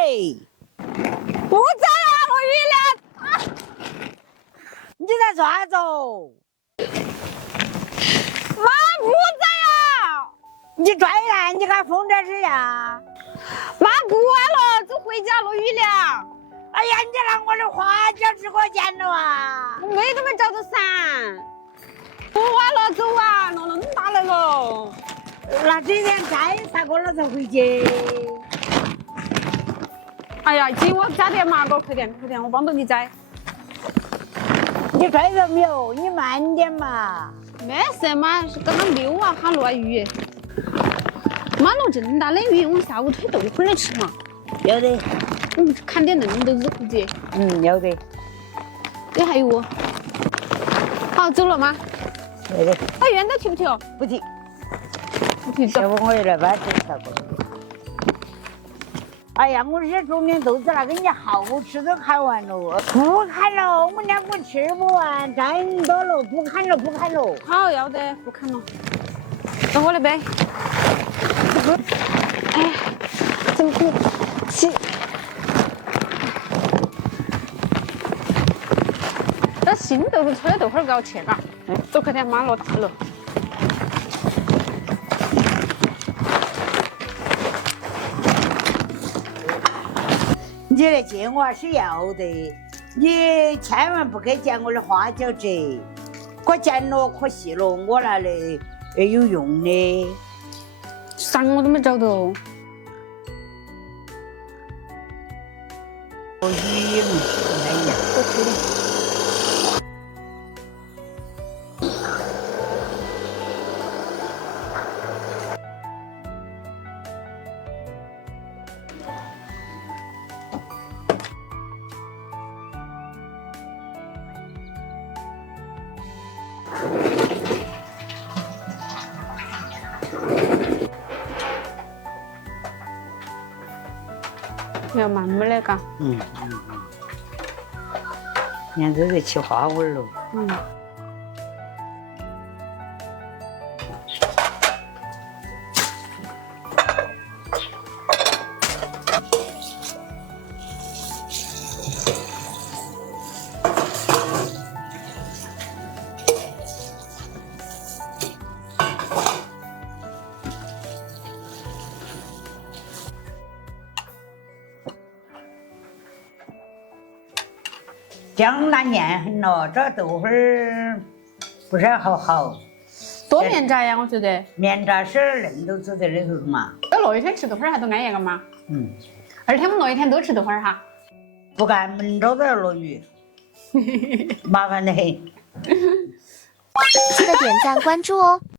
不在啊，落雨了！你在做啥子哦？妈不在啊！你拽来，你看风这是呀？妈不玩了，走回家落雨了。哎呀，你让我的花椒吃过见了啊！我没怎么找着伞。不玩了，走啊！落那么大来了。那这天摘啥过了才回去？哎呀，紧我加点麻哥，快点，我帮着你摘。你拽着没有？你慢点嘛。没事嘛，是刚刚溜啊，哈落啊雨。妈落这么大的雨，我们下午推豆腐来吃嘛。有的。我们砍点嫩豆子回去。有的。这还有哦。好，走了吗？有的。他远的提不提哦？不提。不提走。要不我又来把这啥过。哎呀，我这煮面豆子那个人家好吃都砍完了，不砍了，我们两个吃不完，真多了，不砍了。好，要得，不砍了。等我的杯。哎呀，怎么起？这新豆腐出来豆腐给我切嘎，走快点，妈落大了。你来接我还是要的，你千万不可以见我的花椒折，可见了可惜了，我那里有用的。伞我都没找到。雨哎呀，我去的。要慢慢的嘎。你看这个起花纹了。姜那黏很了，这豆腐儿不是好。多面炸呀，我觉得。面炸是嫩豆子在里头嘛。要落一天吃豆腐还都安逸个嘛。2天我们落一天都吃豆腐哈。不干，明朝都要落雨，麻烦得很。记得点赞关注哦。